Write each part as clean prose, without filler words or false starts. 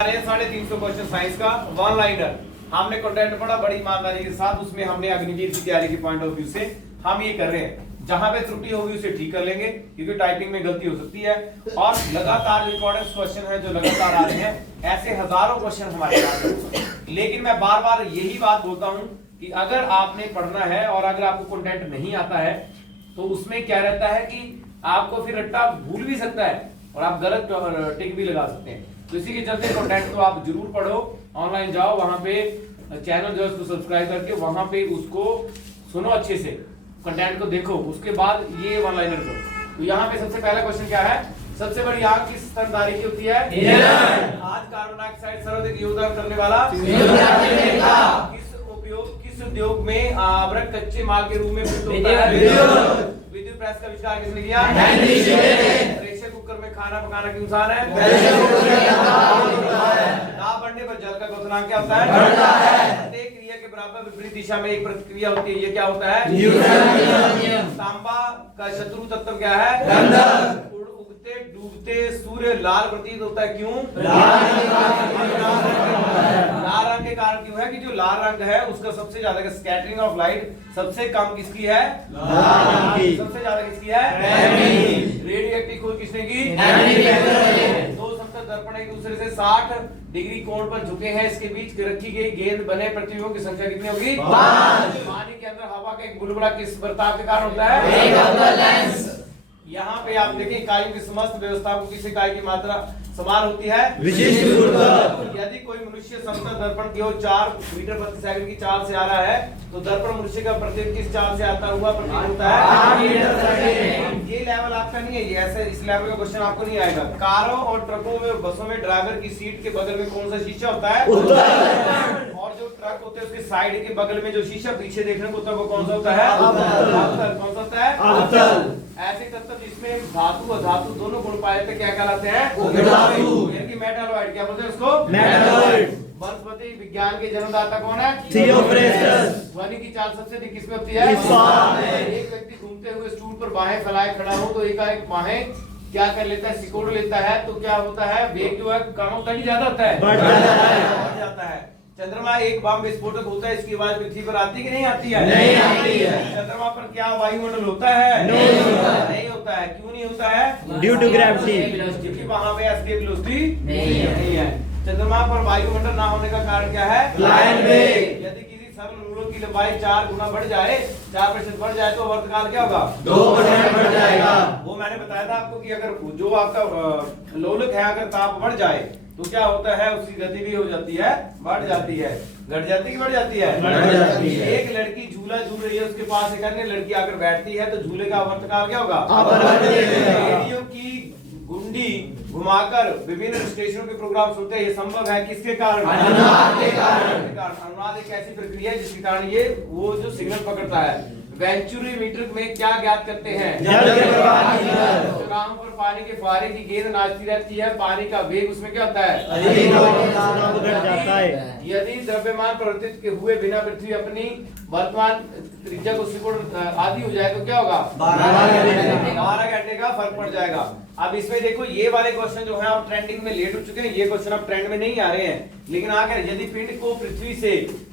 350 question science का one liner. हमने content पढ़ा बड़ी ईमानदारी के साथ, उसमें हमने अग्निवीर की तैयारी के पॉइंट ऑफ व्यू से हम ये कर रहे हैं। जहां पे त्रुटि होगी उसे ठीक कर लेंगे, क्योंकि टाइपिंग में गलती हो सकती है। और लगातार इंपॉर्टेंट क्वेश्चन है जो लगातार आ रहे हैं, ऐसे हजारों क्वेश्चन हमारे पास हैं। लेकिन मैं बार बार यही बात बोलता हूं कि अगर आपने पढ़ना है और अगर आपको कंटेंट नहीं आता है तो उसमें क्या रहता है कि आपको फिर रट्टा भूल भी सकता है और आप गलत टिक भी लगा सकते हैं। तो इसी के चलते कंटेंट तो आप जरूर पढ़ो, ऑनलाइन जाओ, वहां पे चैनल जो है उसको सब्सक्राइब करके वहां पे उसको सुनो, अच्छे से कंटेंट को देखो, उसके बाद ये वन लाइनर करो। तो यहाँ पे सबसे पहला क्वेश्चन क्या है, सबसे बड़ी आग किस स्तनधारी की होती है? आज कार्बन डाइऑक्साइड सर्वाधिक योगदान करने वाला किस उद्योग में आवरक कच्चे माल के रूप में प्रयुक्त होता है? विद्युत प्रेस का आविष्कार किसने किया? प्रेशर कुकर में खाना पकाना क्यों आसान है? दाब बढ़ने पर जल का क्वथनांक क्या होता है? बढ़ता है। प्रत्येक क्रिया के बराबर विपरीत दिशा में एक प्रतिक्रिया होती है, ये क्या होता है? तांबा का शत्रु तत्व क्या है? गंधक। उगते डूबते सूर्य लाल प्रतीत होता है, क्यों? लाल रंग के कारण क्यों है कि जो लाल रंग है उसका सबसे ज्यादा स्कैटरिंग ऑफ लाइट सबसे कम किसकी है? सबसे ज्यादा किसकी है? रेडियो एक्टिव खोज किसने की? दो समतल दर्पण एक दूसरे से 60 डिग्री कोण पर झुके हैं, इसके बीच रखी गई गेंद बने प्रतिबिंबों की संख्या कितनी होगी? 5। पानी के अंदर हवा का एक बुलबुला किस बर्ताव के कारण होता है? यहाँ पे आप देखें इकाइयों की समस्त व्यवस्था को किस इकाई की मात्रा समान होती है? विशिष्ट गुरुत्व। यदि कोई मनुष्य समतल दर्पण की ओर 4 मीटर प्रति सेकंड की चाल से आ रहा है तो दर्पण मनुष्य का प्रतीक किस चाल से आता हुआ प्रतीत होता है? 8 मीटर सेकंड। ये लेवल आपका नहीं है, ये ऐसे इस लेवल का क्वेश्चन आपको नहीं आएगा। कारों और ट्रकों में बसों में ड्राइवर की सीट के बगल में कौन सा शीशा होता है? उत्तल। और जो ट्रक होते हैं उसके साइड के बगल में जो शीशा पीछे देखने को होता है वो कौन सा होता है? अवतल। कौन सा होता है? अवतल। ऐसे तत्व जिसमें धातु और धातु दोनों गुण पाए जाते क्या कहलाते हैं? यानी मेटालॉइड। क्या बोलते हैं उसको? मेटालॉइड। वनस्पति विज्ञान के जन्मदाता कौन है? थियोफ्रेस्टस। ध्वनि की चाल सबसे अधिक किसमें होती है? एक व्यक्ति घूमते हुए स्टूल पर बाहें फैलाए खड़ा हो तो एकाएक बाहें क्या कर लेता है? सिकोड़ लेता है, तो क्या होता है? वेग जो है कम होता है, ज्यादा होता है? बढ़ जाता है। चंद्रमा एक बम विस्फोटक होता है, इसकी आवाज पृथ्वी पर आती कि नहीं आती है? नहीं आती है। चंद्रमा पर क्या वायुमंडल होता है? नहीं होता है। नहीं होता है। क्यों नहीं होता है? ड्यू टू ग्रेविटी, क्योंकि वहां पे एस्केप वेलोसिटी नहीं है। चंद्रमा पर वायुमंडल ना होने का कारण क्या है? लाइन वेग। यदि किसी सरल रूल की लंबाई 4 गुना बढ़ जाए, 4% बढ़ जाए तो वर्तकाल क्या होगा? 2% बढ़ जाएगा। वो मैंने बताया था आपको कि अगर जो आपका लोलक है अगर ताप बढ़ जाए तो क्या होता है? उसकी गति भी हो जाती है, बढ़ जाती है। घट जाती कि बढ़ जाती है? बढ़ जाती है। एक लड़की झूला झूल रही है, उसके पास एक अन्य लड़की आकर बैठती है तो झूले का वर्तकाल क्या होगा? रेडियो की गुंडी घुमाकर विभिन्न स्टेशनों के प्रोग्राम सुनते हैं, ये संभव है किसके कारण? अनुनाद के कारण। अनुनाद एक ऐसी प्रक्रिया है जिसके कारण ये वो जो सिग्नल पकड़ता है। वेंचुरीमीटर में क्या ज्ञात करते हैं? जल के प्रवाह की दर। चौराहों पर पानी के फुहारे की गेंद नाचती रहती है, पानी का वेग उसमें क्या होता है? अधिक घट जाता है। यदि द्रव्यमान परिवर्तित के हुए बिना पृथ्वी अपनी वर्तमान त्रिज्या को सिकुड़ आदि हो जाए तो क्या होगा? 12 घंटे का फर्क पड़ जाएगा। अब इसमें देखो ये वाले क्वेश्चन जो है आप ट्रेंडिंग में लेट हो चुके हैं, ये क्वेश्चन अब ट्रेंड में नहीं आ रहे हैं, लेकिन आ गए। यदि पिंड को पृथ्वी से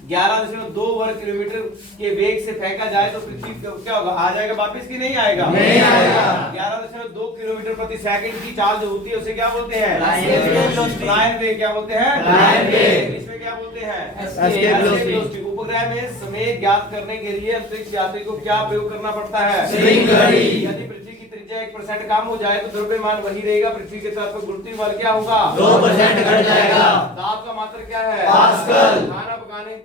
11.2 वर्ग किलोमीटर के वेग से फेंका जाए तो पृथ्वी क्या होगा? आ जाएगा वापस कि नहीं आएगा? नहीं आएगा। 11.2 किलोमीटर प्रति सेकंड की चाल जो होती है उसे क्या बोलते हैं? लाइन वेग। क्या बोलते हैं? लाइन वेग। इसमें क्या बोलते हैं? Escape velocity. उपग्रह में समय ज्ञात करने के लिए अंतरिक्ष यात्री को क्या प्रयोग करना पड़ता है? स्ट्रिंग घड़ी। यदि पृथ्वी की त्रिज्या 1% कम हो जाए तो द्रव्यमान वही रहेगा, पृथ्वी के तल पर गुरुत्वीय बल क्या होगा? 2% घट जाएगा। दाब का मात्रक क्या है? पास्कल। खाना पकाने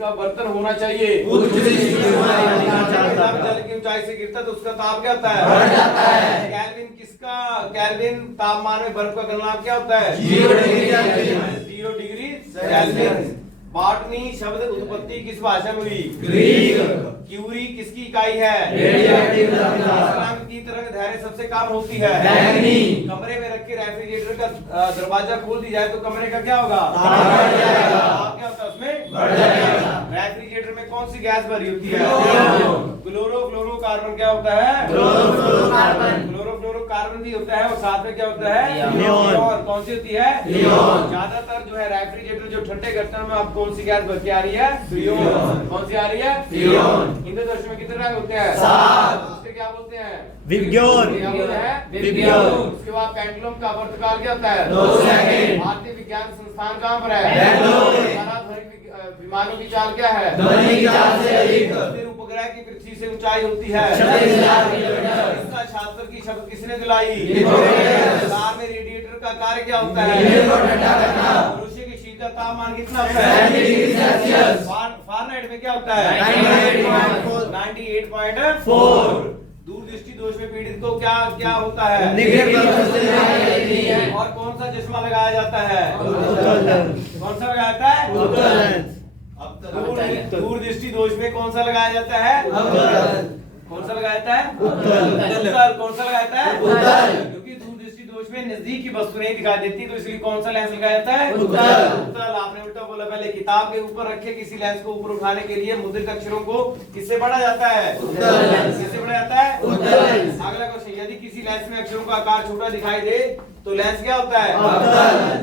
का बर्तन होना चाहिए उच्च जल की ऊंचाई से गिरता तो उसका ताप क्या होता है? बढ़ जाता है। केल्विन किसका? केल्विन तापमान में बर्फ का गलनांक क्या होता है? 0 डिग्री केल्विन। बॉटनी शब्द उत्पत्ति किस भाषा में हुई? ग्रीक। क्यूरी किसकी इकाई है? रेडियोएक्टिव तरंग की तरंग दैर्घ्य सबसे कम होती है? बैंगनी। कमरे में रखे रेफ्रिजरेटर का दरवाजा खोल दिया जाए तो कमरे का क्या होगा? बढ़ जाएगा। क्या होता है उसमें? बढ़ जाएगा। रेफ्रिजरेटर में कौन सी गैस भरी होती है? क्लोरोफ्लोरोकार्बन। क्या होता है? क्लोरोफ्लोरोकार्बन। कार्बन भी होता है और साथ में क्या होता है? नियॉन। कौन सी होती है? नियॉन। ज्यादातर जो है रेफ्रिजरेटर जो ठंडे करते हैं, आप कौन सी गैस बच के आ रही है? फ्रीऑन। कौन सी आ रही है? फ्रीऑन। इंद्रधनुष में कितने रंग होते हैं? 7। उसके क्या बोलते हैं? विबग्योर। उसके बाद पेंडुलम का वर्तकाल क्या होता है? 2 सेकंड। भारतीय विज्ञान संस्थान कहाँ पर है? बेंगलुरु। विमानों की चाल क्या है? ध्वनि की चाल से अधिक। उपग्रह की पृथ्वी से ऊंचाई होती है 36,000 किलोमीटर। इसका शास्त्र की शब्द किसने दिलाई? कार में रेडिएटर का कार्य क्या होता है? मनुष्य की शीतल तापमान कितना होता है? 90 डिग्री सेल्सियस। फारेनहाइट में क्या होता है? 98.4। दूरदृष्टि दोष में पीड़ित को क्या क्या होता है? और कौन सा चश्मा लगाया जाता है? कौन सा लगाया जाता है? दूरदृष्टि दोष में कौन सा लगाया जाता है? कौन सा लगाया जाता है? उत्तल। कौन सा लगाया जाता है? क्योंकि दूरदृष्टि दोष में नजदीक की वस्तु नहीं दिखाई देती, तो इसलिए कौन सा लेंस लगाया जाता है? उत्तल। आपने उल्टा बोला। पहले किताब के ऊपर रखे किसी लेंस को ऊपर उठाने के लिए मुद्रित अक्षरों को किससे पढ़ा जाता है? किससे पढ़ा जाता है? अगला क्वेश्चन, यदि किसी लेंस में अक्षरों का आकार छोटा दिखाई दे तो लेंस क्या होता है?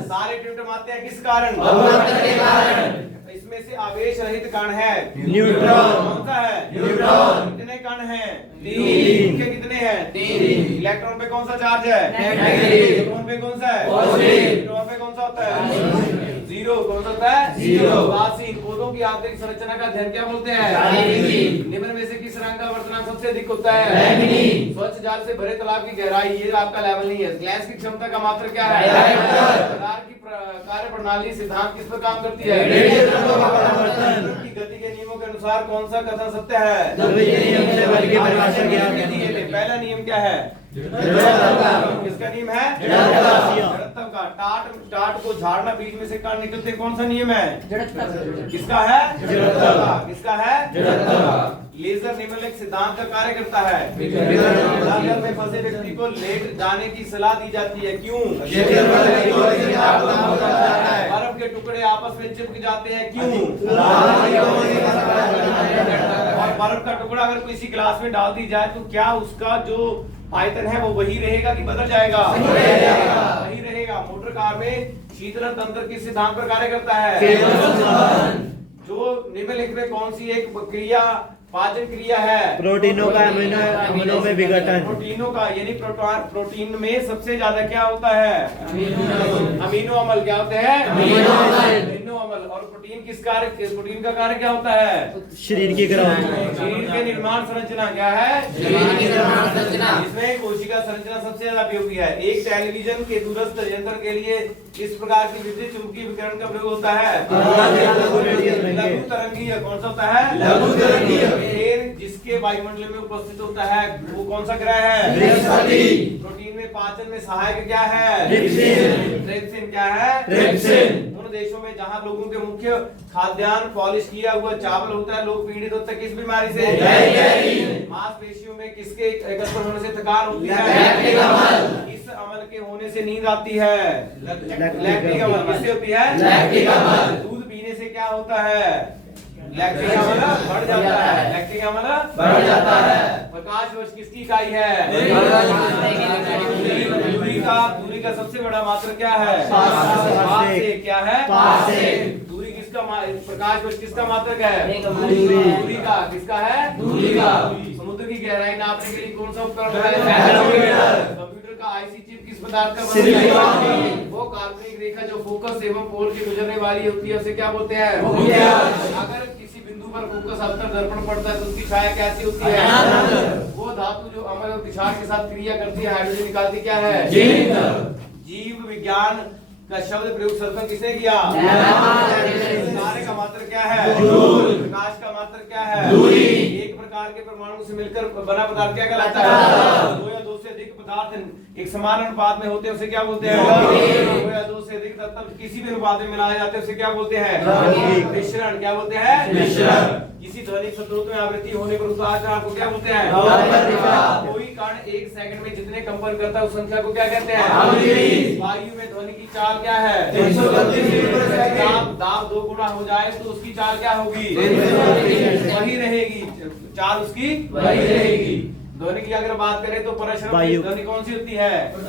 सारे ट्यूटम आते हैं किस कारण? इसमें से आवेश रहित कण है न्यूट्रॉन। कौन सा है? न्यूट्रॉन। कितने कण हैं? 3। के कितने हैं? 3। इलेक्ट्रॉन पे कौन सा चार्ज है? नेगेटिव। प्रोटॉन पे कौन सा है? पॉजिटिव। न्यूट्रॉन पे कौन सा होता है? 0। कौन सा होता है? 0। उदासीन। पौधों की आंतरिक संरचना का अध्ययन क्या बोलते हैं? निम्न में से किस रंग का वर्तनांक सबसे अधिक होता है? बैंगनी। स्वच्छ जल से भरे तालाब की गहराई, ये आपका लेवल नहीं है। गैस की क्षमता का मात्रक क्या है? प्रकार की कार्य प्रणाली सिद्धांत किस पर काम करती है? की गति के नियमों के अनुसार कौन सा कथन सत्य है? पहला नियम क्या है? किसका नियम है? जड़त्व का। टाट को झाड़ना, बीच में से कण निकलते, कौन सा नियम है? किसका है? जड़त्व का। किसका है? जड़त्व का। लेजर निम्नलिखित सिद्धांत का कार्य करता है। जल में फंसे व्यक्ति को लेट जाने की सलाह दी जाती है। क्यों? बर्फ के टुकड़े आपस में चिपक जाते हैं। क्यों? और बर्फ का टुकड़ा अगर किसी गिलास में डाल दी जाए तो क्या उसका जो आयतन है वो वही रहेगा कि बदल जाएगा? वही रहेगा। मोटर कार में शीतलन तंत्र किस सिद्धांत पर कार्य करता है? जो निम्नलिखित में कौन सी एक क्रिया पाचन क्रिया है? प्रोटीनों का अमीनो में विघटन। प्रोटीनों का यानी प्रोटीन में सबसे ज्यादा क्या होता है? अमीनो अम्ल। क्या होते हैं? अमीनो अम्ल। और प्रोटीन किस कार्य? प्रोटीन का कार्य क्या होता है? शरीर की शरीर के निर्माण संरचना क्या है? शरीर की निर्माण संरचना। इसमें कोशिका संरचना सबसे ज्यादा उपयोगी है। एक टेलीविजन के दूरस्थ यंत्र के लिए इस प्रकार की विद्युत चुंबकीय विकिरण का प्रयोग होता है? लघु तरंगीय। कौन सा होता है? लघु तरंगीय। जिसके वायुमंडल में उपस्थित होता है वो कौन सा ग्रह है? बृहस्पति। प्रोटीन में पाचन में सहायक क्या है? ट्रिप्सिन। क्या है? ट्रिप्सिन। उन देशों में जहां लोगों के मुख्य खाद्यान्न पॉलिश किया हुआ चावल होता है, लोग पीड़ित होते हैं किस बीमारी से? मांसपेशियों में किसके एकत्र होने से थकान होती है? इस अमल के होने से नींद आती है? लैक्टिक अमल। किससे होती है? लैक्टिक अमल। दूध पीने से क्या होता है? लैक्टिक अम्ल बढ़ जाता है। लैक्टिक अम्ल बढ़ जाता है। प्रकाश वर्ष किसकी इकाई है? दूरी का सबसे बड़ा मात्रक क्या है? पास से। क्या है? पास से। दूरी किसका? प्रकाश वर्ष किसका मात्रक है? दूरी का। किसका है? दूरी का। समुद्र की गहराई नापने के लिए कौन सा उपकरण है? कंप्यूटर का आईसी चिप किस पदार्थ का बना है? वो काल्पनिक रेखा जो फोकस एवं पोल के गुजरने वाली होती है उसे क्या बोलते हैं? अगर किसी बिंदु पर फोकस अवतल दर्पण पड़ता है तो उसकी छाया कैसी होती है? वो धातु जो अम्ल और पिछाड़ के साथ क्रिया करती है, हाइड्रोजन निकालती क्या है? जीव विज्ञान का शब्द प्रयोग सर्वप्रथम किसने किया? कार्य का मात्रक क्या है? प्रकाश का मात्रक क्या है? दूरी। एक प्रकार के परमाणु से मिलकर बना पदार्थ क्या कहलाता है? दो या दो से अधिक पदार्थ एक समान अनुपात में होते हैं उसे क्या बोलते हैं? दो या दो से अधिक तत्व किसी भी अनुपात में मिलाए जाते हैं उसे क्या बोलते हैं? मिश्रण। क्या बोलते हैं? मिश्रण। किसी ध्वनिक स्रोत में आवृत्ति होने पर उस आकार को क्या बोलते हैं? कोई कण एक सेकंड में जितने कंपन करता है उस संख्या को क्या कहते हैं? वायु में ध्वनि की चाल क्या है? 332। दाब 2 गुना हो जाए तो उसकी चाल क्या होगी? वही रहेगी। चाल उसकी वही रहेगी। ध्वनि की अगर बात करें तो परश्रव्य ध्वनि कौन सी होती है? जो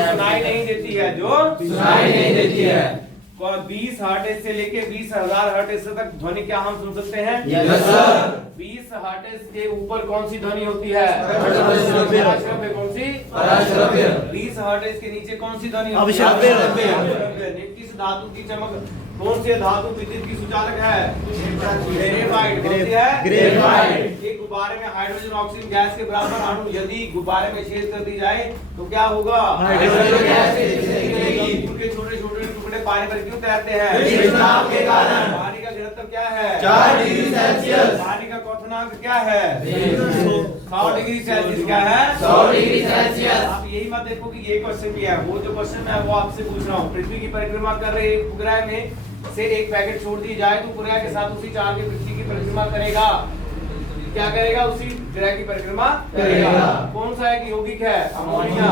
सुनाई नहीं देती है, जो सुनाई नहीं देती है। 20 हर्ट्ज से लेके 20,000 हर्ट्ज तक ध्वनि क्या हम सुन सकते हैं? Yes sir. 20 हर्ट्ज के ऊपर कौन सी ध्वनि होती है? परश्रव्य। कौन सी? परश्रव्य। 20 हर्ट्ज के नीचे कौन सी ध्वनि होती है? अविश्रव्य। किस धातु की चमक, कौन से धातु विद्युत की सुचालक है? ग्रेफाइट। कौन सी है? ग्रेफाइट। एक गुब्बारे में हाइड्रोजन ऑक्सीजन गैस के बराबर अणु यदि गुब्बारे में छेद कर दी जाए तो क्या होगा? हाइड्रोजन गैस उनके छोटे छोटे टुकड़े पानी पर क्यों तैरते हैं? विस्तार के कारण। पानी का घनत्व क्या है? 4 डिग्री सेल्सियस। पानी का क्वथनांक क्या है? 100 डिग्री सेल्सियस। क्या है? 100 डिग्री सेल्सियस। आप यही मत देखो कि ये क्वेश्चन भी है, वो जो क्वेश्चन मैं वो आपसे पूछ रहा हूँ। पृथ्वी की परिक्रमा कर रहे उपग्रह में से एक पैकेट छोड़ दी जाए तो उपग्रह के साथ उसी चार्ज के पृथ्वी की परिक्रमा करेगा। क्या करेगा? उसी ग्रह की परिक्रमा करेगा। कौन सा एक यौगिक है? अमोनिया।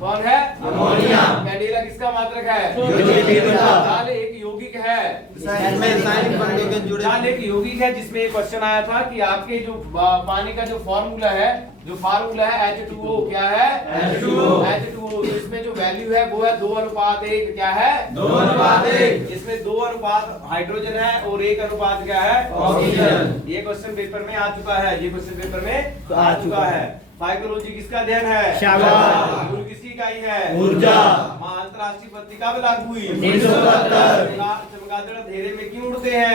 कौन है? अमोनिया। कैंडेला किसका मात्रक है? जाल एक यौगिक है। जाल एक यौगिक है जिसमें एक क्वेश्चन आया था कि आपके जो पानी का जो फार्मूला है H2O क्या है? H2O। इसमें जो वैल्यू है वो है 2:1। क्या है? 2:1। इसमें 2 हाइड्रोजन है और 1 क्या है? ऑक्सीजन। ये क्वेश्चन पेपर में आ चुका है। ये क्वेश्चन पेपर में आ चुका है। फाइकोलॉजी किसका अध्ययन है? शाबाश। किसकी इकाई है? ऊर्जा। अंतरराष्ट्रीय पत्रिका कब लागू हुई? 1972। चमगादड़ अंधेरे में क्यों उड़ते हैं?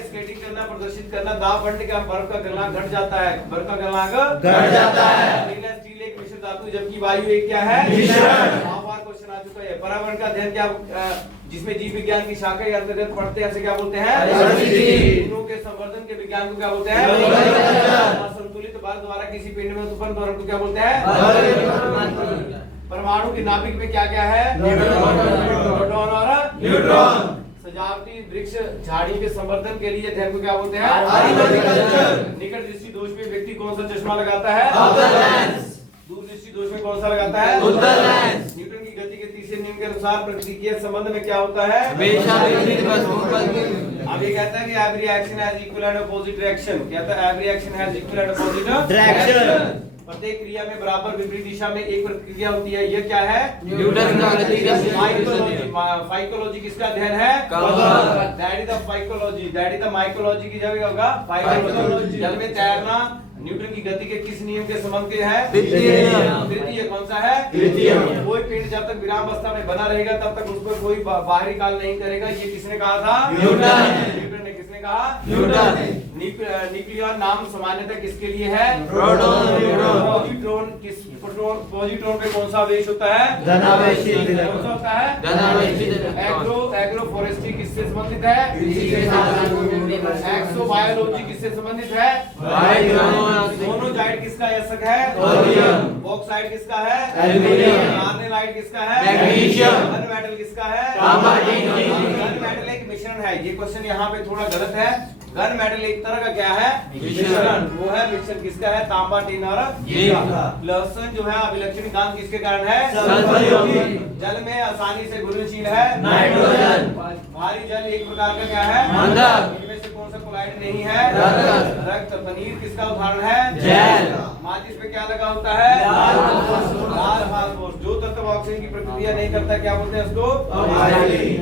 स्केटिंग करना, प्रदर्शित करना, दाव बढ़ने का बर्फ का गलनांक घट जाता है। बर्फ का गलनांक घट जाता है। स्टील एक मिश्र धातु जबकि वायु एक क्या है? मिश्रण। क्वेश्चन आ चुका है। पर्यावरण का अध्ययन क्या, जिसमें जीव विज्ञान की शाखा के अंतर्गत पढ़ते हैं, क्या बोलते हैं? जीवों के संवर्धन के विज्ञान को क्या बोलते हैं? संतुलित बल द्वारा किसी पिंड में उत्पन्न त्वरण को क्या बोलते हैं? परमाणु की नाभिक में क्या क्या है? प्रोटॉन और न्यूट्रॉन। सजावटी वृक्ष झाड़ियों के संवर्धन के लिए अध्ययन को क्या बोलते हैं? निकट दृष्टि दोष में व्यक्ति कौन सा चश्मा लगाता है? दूर दृष्टि दोष में कौन सा लगाता है? न्यूटन की गति के तीसरे नियम के अनुसार प्रतिक्रिया संबंध में क्या होता है? अब ये कहता है कि every action has equal and opposite reaction. कहता है every action has equal and opposite reaction. प्रत्येक क्रिया में बराबर विपरीत दिशा में एक प्रतिक्रिया होती है। ये क्या है? न्यूटन का गति का सिद्धांत। फाइकोलॉजी किसका अध्ययन है? That is the phycology. That is the mycology की जगह होगा फाइकोलॉजी। जल में तैरना न्यूटन की गति के किस नियम के संबंध के है? तृतीय। कौन सा है? तृतीय। कोई पिंड जब तक विराम अवस्था में बना रहेगा तब तक उस पर कोई बाहरी काल नहीं करेगा। ये किसने कहा था? न्यूटन ने। किसने कहा? न्यूटन। न्यूक्लियर नाम सामान्यतः किसके लिए है? प्रोटॉन। पॉजिट्रॉन। किस पॉजिट्रॉन पे कौन सा आवेश होता है? धनावेशी। कौन सा होता है? एग्रोफोरेस्ट्री किससे संबंधित है? एक्सोबायोलॉजी किससे संबंधित है? मोनोजाइट किसका यशक है? बॉक्साइट किसका है? एल्यूमीनियम। कार्नेलाइट किसका है? मैग्नीशियम। गन मेटल किसका है? तांबा। गन मेटल एक मिश्रण है। ये क्वेश्चन यहाँ पे थोड़ा गलत है। गन मेटल एक तरह का क्या है? मिश्रण। वो है मिश्रण किसका है? तांबा, टिन और लहसुन जो है अभिलक्षण दान किसके कारण है? जल में आसानी से घुलनशील है? नाइट्रोजन। भारी जल एक प्रकार का क्या है? इनमें से कौन सा कोलाइड नहीं है? रक्त। पनीर किसका उदाहरण है? जैल। माचिस पे क्या लगा होता है? लाल फास्फोरस। जो तत्व ऑक्सीजन की प्रतिक्रिया नहीं करता क्या बोलते हैं उसको?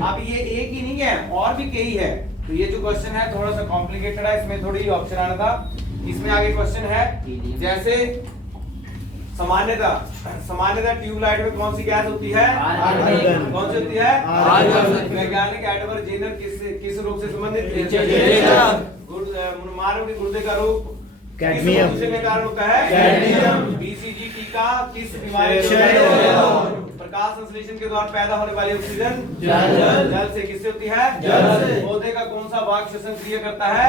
अब ये एक ही नहीं है, और भी कई है। तो ये जो क्वेश्चन है थोड़ा सा कॉम्प्लिकेटेड है, इसमें थोड़ी ऑप्शन आना था। इसमें आगे क्वेश्चन है जैसे सामान्यतः ट्यूबलाइट में कौन सी गैस होती है? कौन सी होती है? वैज्ञानिक एडवर्ड जेनर किस रोग से संबंधित है? मानव के गुर्दे का रोग कैडमियम के कारण होता है? बीसीजी टीका किस बीमारी से? प्रकाश संश्लेषण के दौरान पैदा होने वाली ऑक्सीजन जल से किससे होती है? जल से। पौधे का कौन सा भाग श्वसन क्रिया करता है?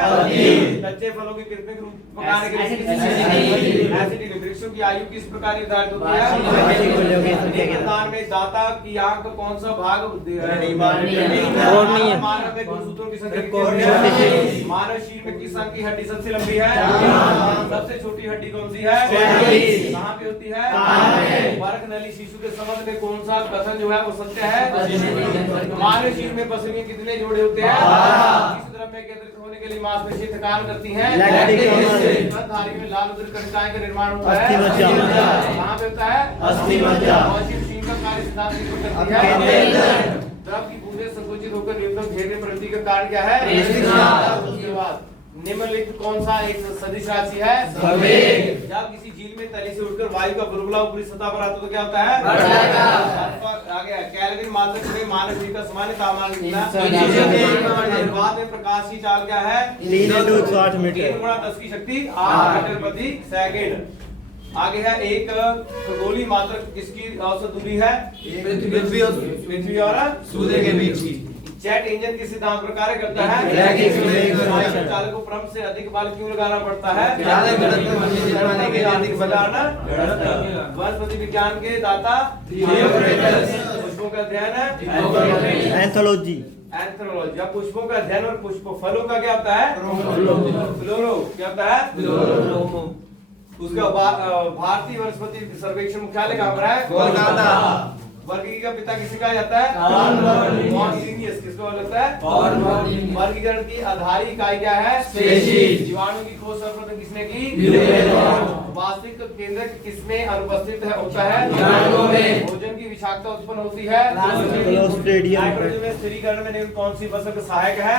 कच्चे फलों के कृत्रिम रूप पकाने के लिए एसिडिक। वृक्षों की आयु किस प्रकार निर्धारित होती है? नेत्रदान में दाता की आंख कौन सा भाग? मानव में गुणसूत्रों की संख्या। मानव शरीर में किस अंग की हड्डी सबसे लंबी है? सबसे छोटी हड्डी कौन सी है? कहाँ पे होती है? बरक नली शिशु के संबंध में कौन सा कथन जो है वो सत्य है? मानव शरीर में पसली कितने जोड़े होते हैं? इस द्रव्य में केंद्रित होने के लिए मांसपेशी थकान करती हैं। धारी में लाल उदर कणिकाएं का निर्माण होता है। कहाँ पे होता है? अस्थि मज्जा। शरीर का कार्य सिद्धांत करती है। द्रव की बूंदें संकुचित होकर न्यूनतम घेरने प्रवृत्ति का कारण क्या है? उसके बाद निम्नलिखित कौन सा एक सदिश राशि है? संवेग। जब किसी झील में तली से उठकर वायु का बुलबुला ऊपरी सतह पर आता है तो क्या होता है? बढ़ जाएगा। आगे केल्विन मात्रक में मानव शरीर का सामान्य तापमान कितना? बाद में प्रकाश की चाल क्या है? 3 × 108 मीटर। 3 × 10 की शक्ति 8 मीटर प्रति सेकंड। आगे है एक खगोलीय मात्रक किसकी औसत दूरी है? पृथ्वी और सूर्य के बीच की। जेट इंजन किस सिद्धांत पर कार्य करता है? चालक को क्रम से अधिक बल क्यों लगाना पड़ता है? वनस्पति विज्ञान के दाता पुष्पों का अध्ययन है एंथोलॉजी। एंथ्रोलॉजी। अब पुष्पों का अध्ययन और पुष्प फलों का क्या होता है? फ्लोरो। क्या होता है? उसका भारतीय वनस्पति सर्वेक्षण मुख्यालय कहाँ पर है? कोलकाता। वर्गीकरण का पिता किसे कहा जाता है? लिनियस। किसको कहा जाता है? वर्गीकरण की आधारी इकाई क्या है? स्पीशीज। जीवाणु की खोज सर्वप्रथम किसने की? वास्तविक केंद्रक किसमें अनुपस्थित है होता है? भोजन की विषाक्तता उत्पन्न होती है। नाइट्रोजन में स्थिरीकरण में निम्न कौन सी फसल का सहायक है?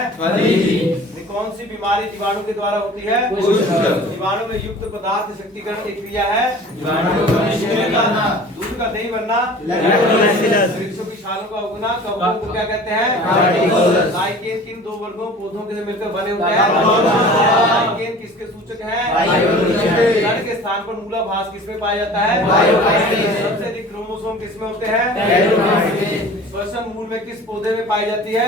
कौन सी बीमारी जीवाणु के द्वारा होती है? जीवाणु में युक्त पदार्थ शक्तिकरण एक क्रिया है। दूध का दही बनना, वृक्षों की शालों का उगना, कवकों को क्या कहते हैं? लाइकेन किन दो वर्गों पौधों के मिलकर बने होते हैं? लाइकेन किसके सूचक हैं? जड़ के स्थान पर मूलाभास किसमें पाया जाता है? सबसे अधिक क्रोमोसोम किसमें होते हैं? श्वसन मूल में किस पौधे में पाई जाती है?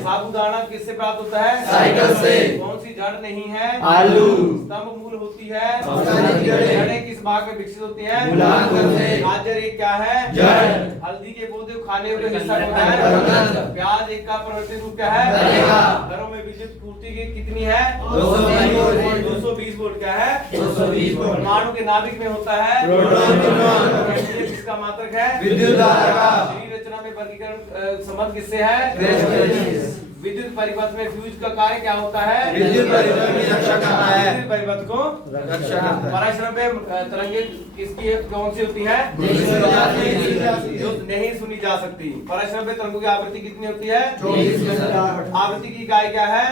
साबूदाना किससे प्राप्त होता है? साइकिल से। कौन सी जड़ नहीं है? आलू। स्तंभ मूल होती है। जड़ें किस भाग में विकसित होती हैं? गाजर एक क्या है? जड़। हल्दी के पौधे खाने योग्य हिस्सा होता है? प्याज एक का परिवर्तित रूप क्या है? घरों में विद्युत पूर्ति की कितनी है? 220 वोल्ट। क्या है? 220 वोल्ट। परमाणु के नाभिक में होता है? प्रोटॉन। किसका मात्रक है? विद्युत धारा। शरीर रचना में वर्गीकरण संबंध किससे है? विद्युत परिपथ में फ्यूज का कार्य क्या होता है? विद्युत परिपथ की रक्षा करना है। विद्युत परिपथ को रक्षा करना है। पराश्रव्य तरंगे किसकी कौन सी होती है? जो नहीं सुनी जा सकती। पराश्रव्य तरंगों की आवृत्ति कितनी होती है? 24। आवृत्ति की इकाई क्या है?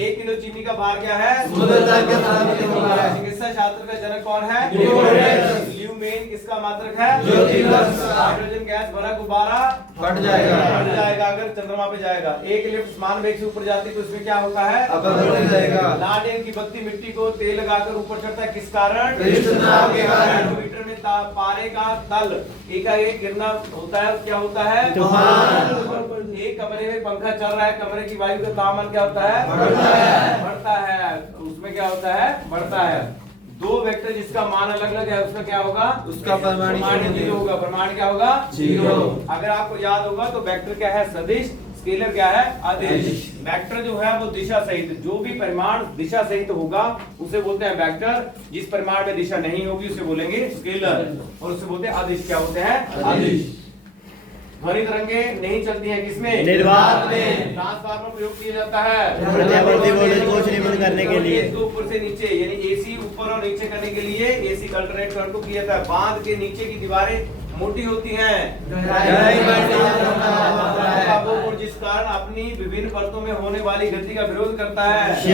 1 किलो चीनी का भार क्या है? चिकित्सा शास्त्र का जनक कौन है? ल्यूमेन। किसका मात्रक है? हाइड्रोजन गैस भरा गुब्बारा फट जाएगा अगर चंद्रमा पे जाएगा। एक इलिप्स मान वेग से ऊपर जाती है तो इसमें क्या होता है? लालटेन की बत्ती मिट्टी को तेल लगाकर ऊपर चढ़ता है किस कारण? मीटर में पारे का तल एकाएक गिरना होता है। क्या होता है? एक कमरे में पंखा चल रहा है, कमरे की वायु का तापमान क्या होता है? बढ़ता है। उसमें क्या होता है? बढ़ता है। दो वेक्टर जिसका मान अलग अलग है उसका क्या होगा? उसका परिमाण 0 होगा। परिमाण क्या होगा? 0। अगर आपको याद होगा तो वेक्टर क्या है? सदिश। स्केलर क्या है? अदिश। वेक्टर जो है वो दिशा सहित, जो भी परिमाण दिशा सहित होगा उसे बोलते हैं वेक्टर। जिस परिमाण में दिशा नहीं होगी उसे बोलेंगे स्केलर, और उसे बोलते हैं अदिश। क्या होते हैं? अदिश। ध्वनि तरंगे नहीं चलती हैं किसमें? निर्वात में। ट्रांसफार्मर प्रयोग किया जाता है मध्यवर्ती वोल्टेज को निम्न करने के लिए। इसको ऊपर से नीचे यानी एसी ऊपर और नीचे करने के लिए एसी अल्टरनेट करंट को किया जाता है। बांध के नीचे की दीवारें मोटी होती हैं और जिस कारण अपनी विभिन्न परतों में होने वाली गति का विरोध करता है।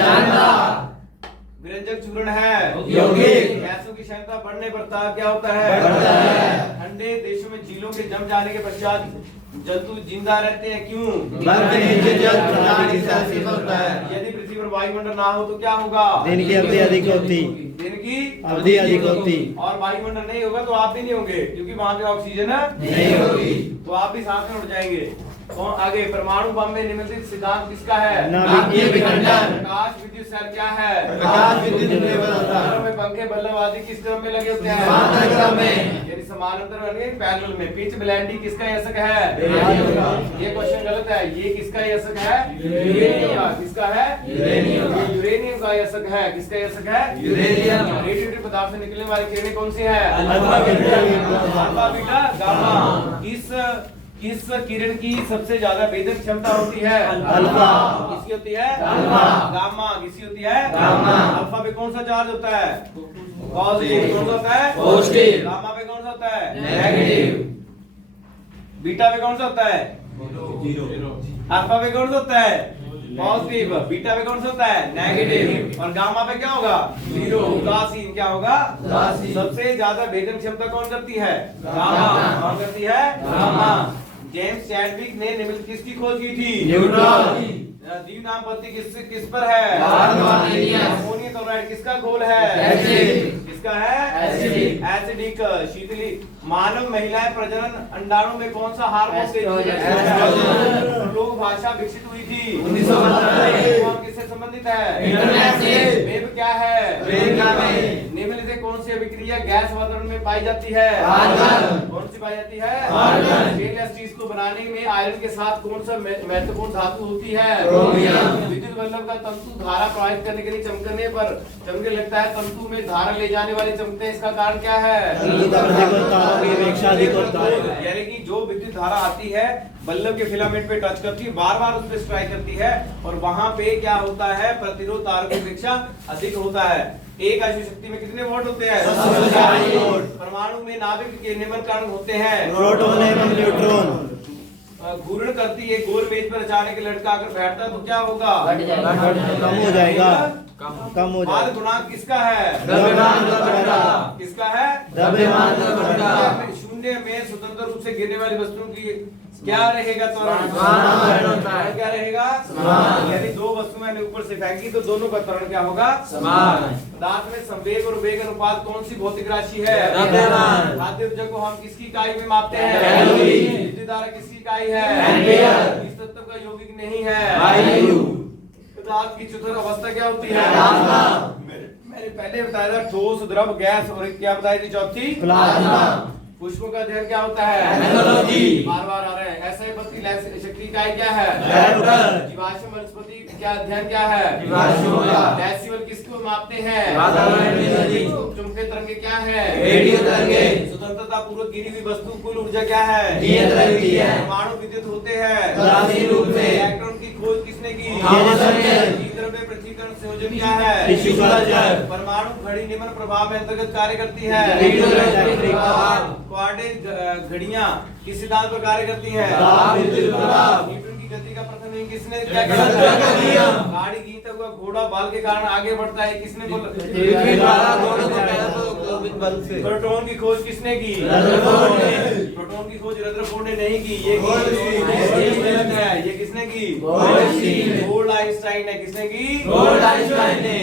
विरंजक चूर्ण है। गैसों की क्षमता बढ़ने पर ताप क्या होता है? ठंडे देशों में झीलों के जम जाने के पश्चात जंतु जिंदा रहते हैं क्यों? यदि पृथ्वी पर वायुमंडल ना हो तो क्या होगा? दिन की अवधि अधिक होती। दिन की अवधि अधिक होती। और वायुमंडल नहीं होगा तो आप भी नहीं होंगे क्योंकि वहां पे ऑक्सीजन नहीं होगी तो आप भी सांस में उड़ जाएंगे। और आगे परमाणु बम में निम्नलिखित सिद्धांत किसका है? नाभिकीय विखंडन। प्रकाश विद्युत सेल क्या है? प्रकाश विद्युत में बदलता है। घरों में पंखे बल्ब आदि किस क्रम में लगे होते हैं? समांतर क्रम में। यदि समानांतर बन गए पैरेलल में। पिच ब्लेंडी किसका यशक है? ये क्वेश्चन गलत है। ये किसका यशक है? यूरेनियम का। किसका है? यूरेनियम का यशक है। किसका यशक है? यूरेनियम। रेडियोएक्टिव पदार्थ से निकलने वाली किरणें कौन सी है? Alpha beta gamma. किस किरण की सबसे ज्यादा भेदक क्षमता होती है? अल्फा। किसकी होती है? गामा। किसकी होती है? अल्फा पे कौन सा चार्ज होता है? पॉजिटिव। कौन सा होता है? पॉजिटिव। गामा पे कौन सा होता है? नेगेटिव। बीटा पे कौन सा होता है? जीरो। अल्फा पे कौन सा होता है? पॉजिटिव। बीटा पे कौन सा होता है? नेगेटिव। और गामा पे क्या होगा? जीरो। उदासीन। क्या होगा? उदासीन। सबसे ज्यादा भेदन क्षमता कौन करती है? गामा। कौन करती है? गामा। जेम्स चैडविक ने निम्नलिखित किसकी खोज की थी? न्यूट्रॉन। द्वितीय नाम पद्धति किस पर है? Ammonium chloride. किसका घोल है? एसिड। किसका है? एसिडिक। एसिडिक। शीतली। मानव महिलाएं प्रजनन अंडाणु में कौन सा हार्मोन देती है? लोक भाषा विकसित हुई थी 1972। किससे संबंधित है? इंटरनेट से। वेब क्या है? निम्नलिखित से कौन सी अभिक्रिया गैस वातावरण में पाई जाती है? कौन सी पाई जाती है? स्टेनलेस स्टील को बनाने में आयरन के साथ कौन सा महत्वपूर्ण धातु होती है? विद्युत बल्ब का तंतु धारा प्रवाहित करने के लिए चमकने पर चमकने लगता है। तंतु में धारा ले जाने वाले चमकते हैं। इसका कारण क्या है? यानी कि जो विद्युत धारा आती है बल्ब के फिलामेंट पे टच करती है, बार बार उस पे स्ट्राइक करती है और वहां पे क्या होता है? प्रतिरोध तारों की अपेक्षा अधिक होता है। एक आयु शक्ति में कितने वोल्ट होते हैं? परमाणु में नाभिक के निम्न कण होते हैं? प्रोटॉन एवं न्यूट्रॉन। घूर्ण करती है गोल मेज पर अचानक लड़का आकर बैठता है तो क्या होगा? कम हो जाएगा। कम हो जाएगा। गुणांक किसका है? किसका है? शून्य में स्वतंत्र रूप से गिरने वाली वस्तुओं की क्या रहेगा? त्वरण। क्या रहेगा? यदि दो वस्तुएं ऊपर से फेंकी तो दोनों का त्वरण क्या होगा? समान। पदार्थ में संवेग और वेग अनुपात कौन सी भौतिक राशि है? खाद्य ऊर्जा को हम किसकी इकाई में मापते हैं? विद्युत धारा किसकी इकाई है? इस तत्व का यौगिक नहीं है। पदार्थ की चतुर्थ अवस्था क्या होती है? मैंने पहले बताया था ठोस, द्रव, गैस और क्या बताई थी चौथी? प्लाज्मा। पुष्पों का अध्ययन क्या होता है? एनोलॉजी। बार बार आ रहे हैं। ऐसे पत्ती शक्ति इकाई क्या है? जीवाश्म वनस्पति क्या अध्ययन क्या है? डेसिबल किसको मापते हैं? चुंबकीय तरंगे क्या है? रेडियो तरंगे। स्वतंत्रता पूर्वक गिरी हुई वस्तु कुल ऊर्जा क्या है? परमाणु विद्युत होते हैं इलेक्ट्रॉन की खोज किसने की? द्रव्य पृथ्वीकरण संयोजन क्या है? परमाणु घड़ी निम्न प्रभाव में अंतर्गत कार्य करती है। क्वाड्रेंट घड़ियां किस सिद्धांत पर कार्य करती हैं? न्यूटन की गति का प्रथम नियम किसने क्या किया? गाड़ी गिरता हुआ घोड़ा बल के कारण आगे बढ़ता है। किसने बोला? प्रोटॉन की खोज किसने की? प्रोटॉन की खोज रदरफोर्ड ने नहीं की। ये गलत है। ये किसने की? गोल्ड आइंस्टाइन ने। किसने की? गोल्ड आइंस्टाइन ने।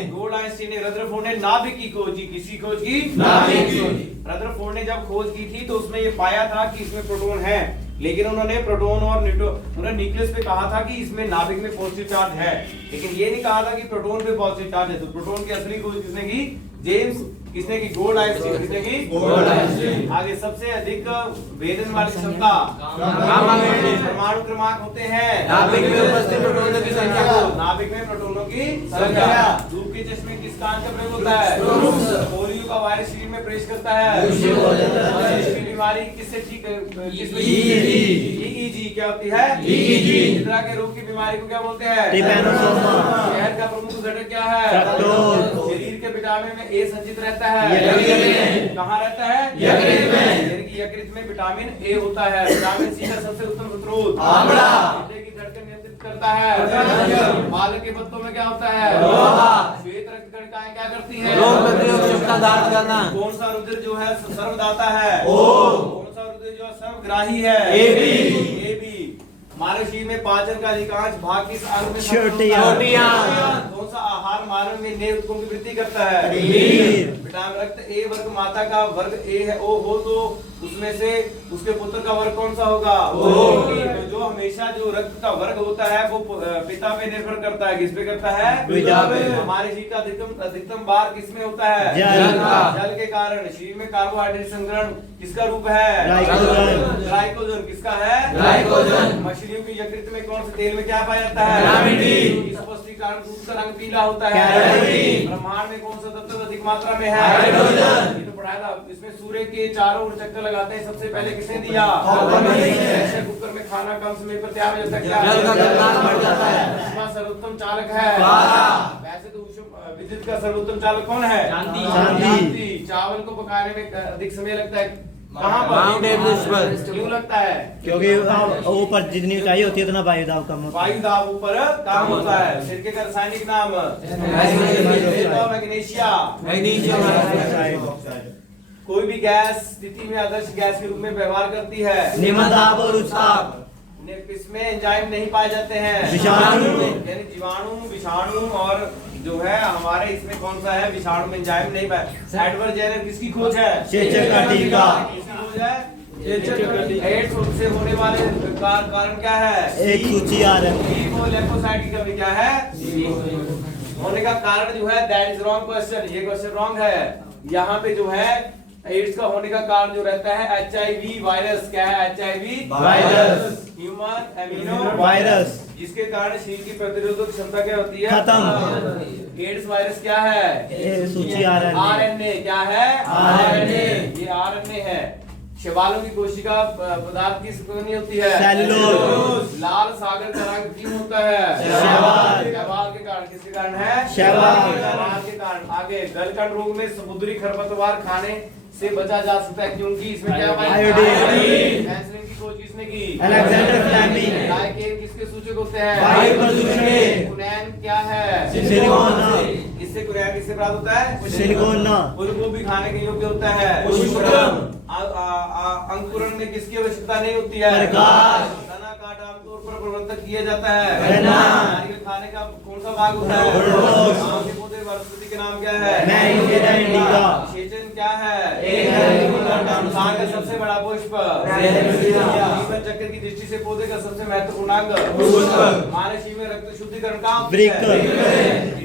रदरफोर्ड ने नाभिक की खोज की। किसी खोज की? नाभिक की। रदरफोर्ड ने जब खोज की थी तो उसमें ये पाया था कि इसमें प्रोटॉन है, लेकिन उन्होंने प्रोटॉन और उन्होंने न्यूक्लियस पे कहा था कि इसमें नाभिक में पॉजिटिव चार्ज है, लेकिन ये नहीं कहा था कि प्रोटॉन पे पॉजिटिव चार्ज है। तो प्रोटॉन की असली खोज किसने की? जेम्स किसने की? Gold Einstein. किसने की? Gold Einstein. आगे सबसे अधिक भेदन वाली क्षमता परमाणु क्रमांक होते हैं नाभिक में उपस्थित प्रोटॉनों की संख्या को। नाभिक में प्रोटॉनों की संख्या। धूप के चश्मे किस कान का प्रयोग होता है? पोलियो का वायरस शरीर में प्रवेश करता है। बीमारी किससे ठीक? ईईजी क्या होती है? निद्रा के रोग की बीमारी को क्या बोलते हैं? शहद का प्रमुख घटक क्या है? शरीर के विटामिन में ए संचित रहता है। कहाँ रहता है? यकृत में विटामिन ए होता है। विटामिन सी का सबसे उत्तम स्रोत आंवला। हृदय की धड़कन नियंत्रित करता है। बालक के पत्तों में क्या होता है? श्वेत रक्त कणिकाएं क्या करती हैं? रोग प्रतिरोधक क्षमता धारण करना। कौन सा रुधिर जो है सर्वदाता है? कौन सा रुधिर जो सर्वग्राही है? AB। मानव शरीर में पाचन का अधिकांश भाग किस अंग में? छोटियां। कौन सा आहार मानव में नए ऊतकों की वृद्धि करता है? विटामिन रक्त ए वर्ग माता का वर्ग ए है ओ हो तो उसमें से उसके पुत्र का वर्ग कौन सा होगा? O। तो जो हमें हमेशा जो रक्त का वर्ग होता है वो पिता पे निर्भर करता है। किस पे करता है? पिता पे। हमारे शरीर का अधिकतम भार किसमें होता है? जल का। जल के कारण शरीर में कार्बोहाइड्रेट संग्रहण किसका रूप है? ग्लाइकोजन। ग्लाइकोजन किसका है? ग्लाइकोजन। मछलियों की यकृत में कौन से तेल में क्या पाया जाता है? कैरोटीन। इस पुष्टिकरण दूध का रंग पीला होता है। कैरोटीन। ब्रह्मांड में कौन सा तत्व अधिक मात्रा में है? हाइड्रोजन। ये तो पढ़ाया था। इसमें सूर्य के चारों ओर चक्कर लगाते हैं, सबसे पहले किसने दिया? प्रेशर कुकर में खाना कम समय पर तैयार हो जाता जल का गलनांक बढ़ जाता है। इसका सर्वोत्तम चालक है पारा। वैसे तो विद्युत का सर्वोत्तम चालक कौन है? चांदी। चावल को पकाने में अधिक समय लगता है कहाँ पर? माउंट एवरेस्ट पर। क्यों लगता है? क्योंकि ऊपर जितनी ऊंचाई होती है उतना वायु दाब कम होता है। वायु दाब ऊपर कम होता है। सिरके का रासायनिक नाम मैग्नीशियम। कोई भी गैस स्थिति में आदर्श गैस के रूप में व्यवहार करती है। निम्न दाब और उच्च दाब इसमें एंजाइम नहीं पाए जाते हैं। विषाणु। यानी जीवाणु, विषाणु और जो है हमारे इसमें कौन सा है? विषाणु में एंजाइम नहीं पाए। एडवर्ड जेनर किसकी खोज है? चेचक का टीका। किसकी खोज है? एड्स से होने वाले कारण क्या है? एक सूची आ रहा है। लीपोसाइट की कमी क्या है? होने का कारण जो है दैट इज रॉन्ग क्वेश्चन। ये क्वेश्चन रॉन्ग है। यहाँ पे जो है एड्स का होने का कारण जो रहता है HIV वायरस। क्या है? HIV virus. Human amino virus. जिसके कारण शरीर की प्रतिरोधक क्षमता क्या होती है? खत्म। एड्स वायरस क्या है? ये सूची आ रहा है। RNA। क्या है? RNA। ये RNA है। शैवालों की कोशिका पदार्थ किस बनी होती है? सेलुलोज। लाल सागर का रंग क्यों होता है? शैवाल। शैवाल के कारण। किसके कारण है? शैवाल। शैवाल के कारण। आगे गलकंड रोग में समुद्री खरपतवार खाने से बचा जा सकता है क्योंकि इसमें क्या पाया? आयोडीन। पेनिसिलिन की खोज किसने की? Alexander Fleming. लाइकेन किसके सूचक होते हैं? वायु प्रदूषण के। कुनैन क्या है? सिलिकॉन। इससे कुनैन किससे प्राप्त होता है? सिलिकॉन। फूलगोभी खाने के योग्य होता है। पुष्पक्रम। अंकुरण में किसकी आवश्यकता नहीं होती है? प्रकाश। तना काट आमतौर पर प्रवर्तक किया जाता है। गन्ना। नारियल खाने का कौन सा भाग होता है? बुलडोज। आम के पौधे वनस्पति के नाम क्या है? Manganese indica. सेचन क्या है? एक है। इंसान का सबसे बड़ा पुष्प। जीवन चक्र की दृष्टि से पौधे का सबसे महत्वपूर्ण अंग पुष्प। मानव शरीर में रक्त शुद्धिकरण कहाँ होती वृक्क। है?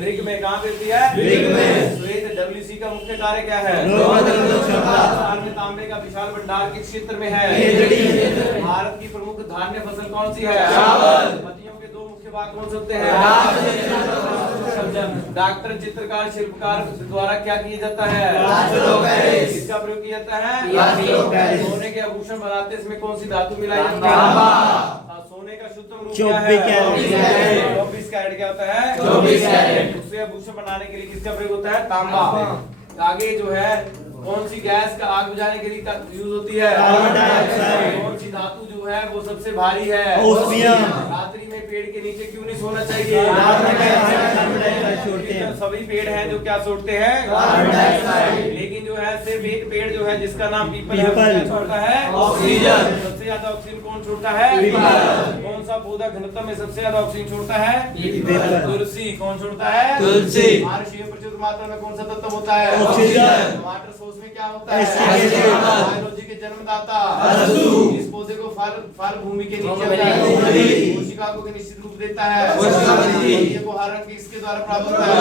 वृक्क में कहाँ पे होती है? वृक्क में। श्वेत WC का मुख्य कार्य क्या है? रोग प्रतिरोधक क्षमता। हिंदुस्तान में तांबे का विशाल भंडार किस क्षेत्र में है? खेजड़ी। भारत की प्रमुख धान्य फसल कौन सी है? चावल। पत्तियों के दो मुख्य भाग कौन से होते हैं? राष्ट्र। डॉक्टर, चित्रकार, शिल्पकार द्वारा क्या किया जाता है? प्लास्टर। किसका प्रयोग किया जाता है? प्लास्टर। सोने के आभूषण बनाते हैं, इसमें कौन सी धातु मिलाई जाती है? तांबा। सोने का शुद्धतम रूप 24 क्या है? कैरेट। 24 कैरेट क्या होता है? 24 कैरेट। उससे आभूषण बनाने के लिए किसका प्रयोग होता है? तांबा। आगे जो है कौन सी गैस का आग बुझाने के लिए यूज होती है? Carbon dioxide. कौन सी धातु जो है वो सबसे भारी है? ओस्मियम। रात्रि में पेड़ के नीचे क्यों नहीं सोना चाहिए? रात में कार्बन डाइऑक्साइड छोड़ते हैं। सभी पेड़ हैं जो क्या छोड़ते हैं? Carbon dioxide. लेकिन जो है सिर्फ एक पेड़ जो है जिसका नाम पीपल है वो पीपल। क्या छोड़ता है? ऑक्सीजन। सबसे ज्यादा ऑक्सीजन कौन छोड़ता है? पीपल। कौन सा पौधा घनत्व में सबसे ज्यादा ऑक्सीजन छोड़ता है? पीपल। तुलसी। कौन छोड़ता है? तुलसी। हमारे शरीर में प्रचुर मात्रा में कौन सा तत्व होता है? ऑक्सीजन। टमाटर सॉस में क्या होता है? एसिड। बायोलॉजी के जन्मदाता। अस्तु। इस पौधे को फल भूमि के नीचे भूमि होता है। भूमि। कोशिकाओं को निश्चित रूप देता है। कोशिकावृद्धि। ये को हर रंग किसके द्वारा प्राप्त होता है?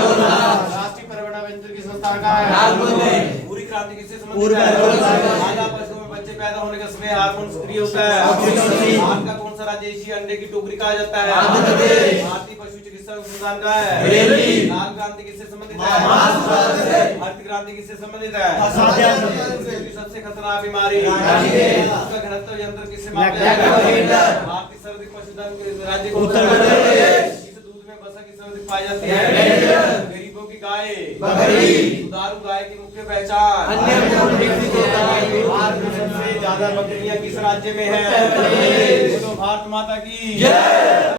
राष्ट्रीय पर्यावरण अभियंत्रण की संस्था का है। नागपुर। पूरी क्रांति किससे संबंधित है? पूर्व। मादा पशुओं में बच्चे पैदा होने का समय हार्मोन सक्रिय होता है। ऑक्सीटोसिन। भारत का कौन सा राज्य एशिया अंडे की टोकरी कहा जाता है? आंध्र प्रदेश। भारतीय पशु चिकित्सा अनुसंधान का है। बरेली। लाल क्रांति किससे संबंधित है? हरित क्रांति किससे संबंधित है? असाध्य। सबसे खतरनाक बीमारी रानीखेत। उसका घनत्व यंत्र किससे मापा लैक्टोमीटर। जाता है? भारतीय सर्वाधिक पशुधन के राज्य कौन सा उत्तर है? प्रदेश। इस दूध में वसा किस सर्वाधिक पाई जाती है? गरीबों की गाय। बकरी। दुधारू गाय की मुख्य पहचान। अन्य विकसित होता है। भारत में सबसे ज्यादा बकरियां किस राज्य में है? बोलो भारत माता की जय।